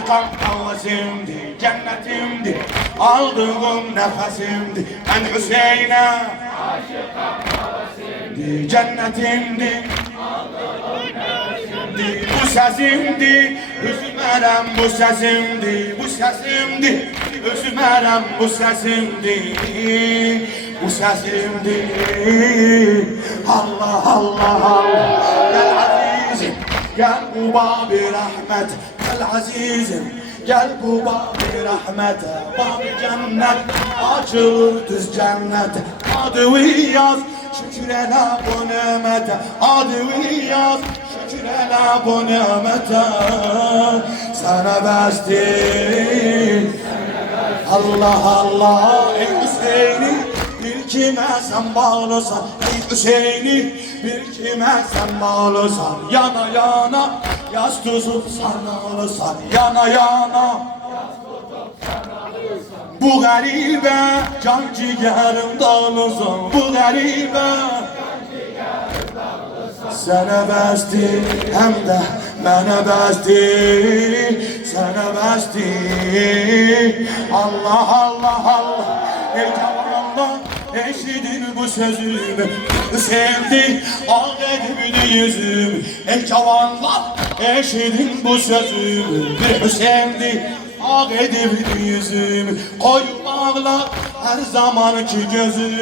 Aşıkam havasımdı, cennetimdi, aldığım nefesimdi. Ben Hüseyin'e aşıkam havasımdı, cennetimdi, aldığım nefesimdi. Bu sesimdi, üzülmem bu sesimdi, bu sesimdi, üzülmem bu sesimdi, bu sesimdi. Allah Allah Allah, gel azizim, gel bu babi rahmet, gel azizim, gel bu babi rahmet, babi cennet, açılır düz cennet. Adı yaz, şükür ele bu nimete, adı yaz, şükür ele bu nimete. Sana bestir, Allah Allah, ey Hüseyin'i bir kime sen bağlısan, ey Hüseyin'i bir kime sen bağlısan, yana yana yas tutup sen alırsan, yana yana yas tutup sen alırsan. Bu garibe can ciğerim dağılırsan, bu garibe can ciğerim dağılırsan. Sana bestir hem de bana bestir, sana bestir. Allah Allah Allah, ey cavanlar eşidin bu sözümü, sevdi ağladı yüzüm. Ey cavanlar eşidin bu sözümü, sevdi ağladı yüzüm. Koy ağlar her zamanki gözüm.